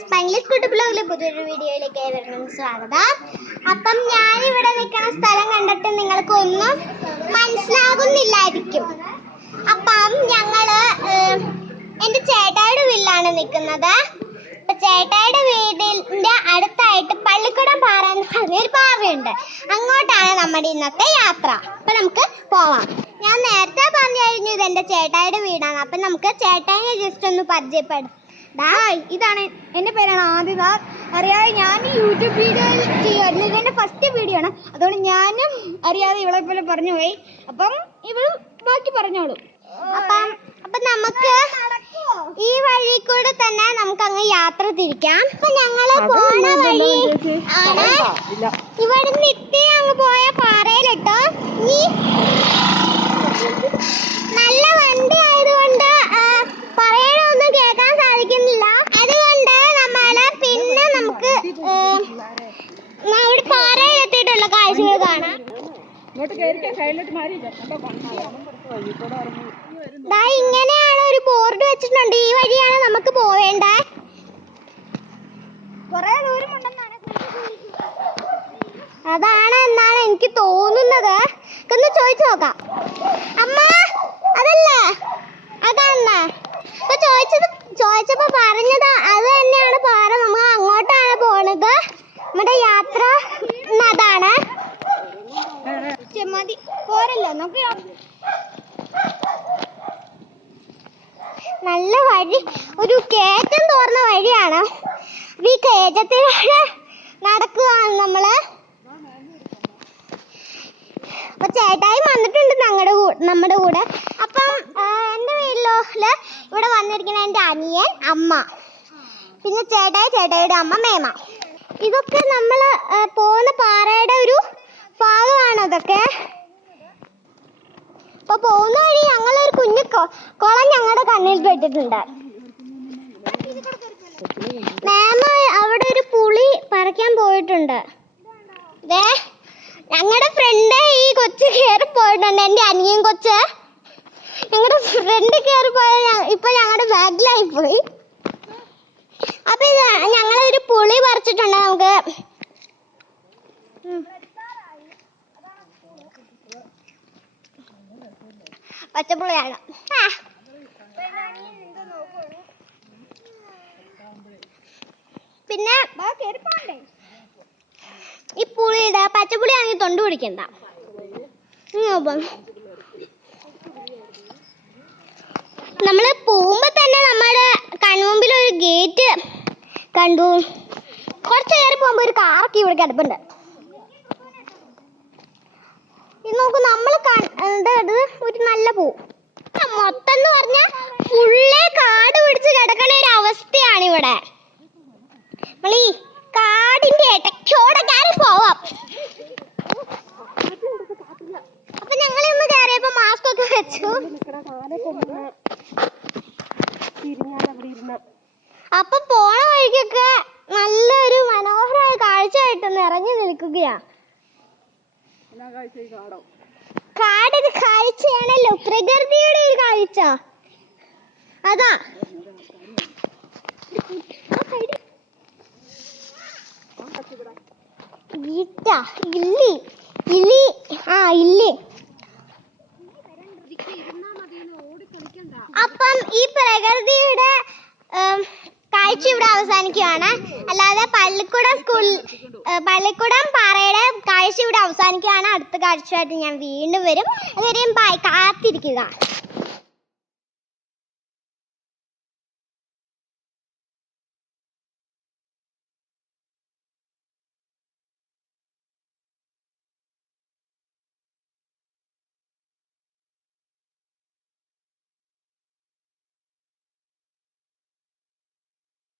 Spineless കുട്ടി ബ്ലോഗിലെ പുതിയൊരു വീഡിയോയിലേക്ക് ഏവർക്കും സ്വാഗതം. അപ്പം ഞാൻ ഇവിടെ നിൽക്കുന്ന സ്ഥലം കണ്ടിട്ട് നിങ്ങൾക്ക് ഒന്നും മനസ്സിലാകുന്നില്ലായിരിക്കും. അപ്പം ഞങ്ങൾ എന്റെ ചേട്ടായുടെ വീട്ടിലാണ് നിൽക്കുന്നത്. അപ്പൊ ചേട്ടായുടെ വീടിന്റെ അടുത്തായിട്ട് പള്ളിക്കുടം പാറ എന്ന് പറഞ്ഞൊരു പാറയുണ്ട് അങ്ങോട്ടാണ് നമ്മുടെ ഇന്നത്തെ യാത്ര. അപ്പൊ നമുക്ക് പോവാം. ഞാൻ നേരത്തെ പറഞ്ഞു കഴിഞ്ഞു ഇത് എന്റെ ചേട്ടായുടെ വീടാണ്. അപ്പൊ നമുക്ക് ചേട്ടായിനെ ജസ്റ്റ് ഒന്ന് പരിചയപ്പെടും ഹായ് ഇതാണ് എന്റെ പേരാണ് ആദിത അറിയാതെ ഞാൻ യൂട്യൂബ് വീഡിയോ ചെയ്യുമായിരുന്നു ഇതെന്റെ ഫസ്റ്റ് വീഡിയോ ആണ്. അതുകൊണ്ട് ഞാനും അറിയാതെ ഇവളെ പോലെ പറഞ്ഞു പോയി. അപ്പം ഇവൾ ബാക്കി പറഞ്ഞോളൂ. അപ്പം അപ്പൊ നമുക്ക് ഈ വഴി കൂടെ തന്നെ നമുക്ക് അങ്ങ് യാത്ര തിരിക്കാം. അപ്പൊ ഞങ്ങൾ പോണ വഴി ആണ് ഇവിടെ നിത്തി അങ്ങ് പോയ പാറയിലിട്ടോ ഈ നല്ല വണ്ടി ആയതുകൊണ്ട് ആ, പറയണൊന്നും കേൾക്കാൻ സാധിക്കുന്നില്ല അതുകൊണ്ട് നമ്മൾ പിന്നെ നമുക്ക് ഏ, നമ്മുടെ പാറയിൽ എത്തിയിട്ടുള്ള കാഴ്ചകൾ കാണാം ഇങ്ങനെയാണ് ഒരു ബോർഡ് വെച്ചിട്ടുണ്ട്. ഈ വഴിയാണ് നമുക്ക് പോവേണ്ടേ. അതാണ് എന്നാണ് എനിക്ക് തോന്നുന്നത്. ഒന്ന് ചോദിച്ചു നോക്കാം. അമ്മ അതല്ല? അതല്ല അപ്പൊ ചോദിച്ചത് ചോദിച്ചപ്പോ പറഞ്ഞത് അത് തന്നെയാണ് പാറ. നമ്മൾ അങ്ങോട്ടാണ് പോണത്. നമ്മുടെ യാത്ര അതാണ് മതി. പോരല്ലോ നോക്കിയോ നല്ല വഴി ഒരു കേറ്റം തോർന്ന വഴിയാണ്. ഈ കയറ്റത്തിലൂടെ നടക്കുകയാണ് നമ്മൾ. അപ്പൊ ചേട്ടായി വന്നിട്ടുണ്ട് ഞങ്ങളുടെ നമ്മുടെ കൂടെ. അപ്പം എന്റെ വീട്ടിലോൽ ഇവിടെ വന്നിരിക്കുന്ന എന്റെ അനിയൻ അമ്മ. പിന്നെ ചേട്ടായി ചേട്ടായിയുടെ അമ്മ മേമ. ഇതൊക്കെ നമ്മൾ പോകുന്ന പാറയുടെ ഒരു ഭാഗമാണ് അതൊക്കെ അപ്പൊ പോകുന്ന വഴി ഞങ്ങളൊരു കുഞ്ഞു കുളം ഞങ്ങളുടെ കണ്ണിൽ പെട്ടിട്ടുണ്ട്. മാമ അവിടെ ഒരു പുളി പറിക്കാൻ പോയിട്ടുണ്ട്. ദേ ഞങ്ങളുടെ ഫ്രണ്ട് ഈ കൊച്ചു കയറി പോയിട്ടുണ്ട്. എന്റെ അനിയൻ കൊച്ച്. ഞങ്ങളുടെ ഫ്രണ്ട് കയറി പോയ ഇപ്പൊ ഞങ്ങളുടെ ബാഗിലായി പോയി. അപ്പൊ ഞങ്ങളൊരു പുളി പറിച്ചിട്ടുണ്ട് നമുക്ക് ഉം. പച്ചപ്പുളിയാണ്. ആ. പിന്നെ ഈ പുളിയുടെ പച്ചപ്പുളി ആണെങ്കിൽ തൊണ്ട് പിടിക്കണ്ട. നമ്മൾ പോകുമ്പോ തന്നെ നമ്മുടെ കൺമുമ്പിൽ ഒരു ഗേറ്റ് കണ്ടു. കുറച്ച് കയറി പോകുമ്പോ ഒരു കാറൊക്കെ ഇവിടെ കിടപ്പുണ്ട്. ഇത് നോക്കൂ നമ്മൾ കണ്ടത് ഒരു നല്ല പൂ. മൊത്തം എന്ന് പറഞ്ഞ ഫുള്ളേ കാട് പിടിച്ച് കിടക്കണ ഒരു അവസ്ഥയാണ് ഇവിടെ നമ്മളീ കാടിന്റെ ഇടയ്ക്കോടെ കയറി പോവാം. അപ്പൊ ഞങ്ങൾ ഇന്ന് കയറിയപ്പോ മാസ്ക് ഒക്കെ വെച്ചു. അപ്പൊ പോണ വഴിക്കൊക്കെ നല്ലൊരു മനോഹരമായ കാഴ്ചയായിട്ട് നിറഞ്ഞു നിൽക്കുകയാ കാടൊരു കാഴ്ചയാണല്ലോ. പ്രകൃതിയുടെ ഒരു കാഴ്ച. അതാ. ഈറ്റ ഇല്ലി. ഇല്ലി. ആ ഇല്ലി. അപ്പം ഈ പ്രകൃതിയുടെ കാഴ്ച ഇവിടെ അവസാനിക്കുകയാണ് അല്ലാതെ പള്ളിക്കുടം സ്കൂൾ പള്ളിക്കുടം പാറയുടെ കാഴ്ച ഇവിടെ അവസാനിക്കുകയാണ് അടുത്ത കാഴ്ചയായിട്ട് ഞാൻ വീണ്ടും വരും. അതുവരെയും ബൈ കാത്തിരിക്കുക.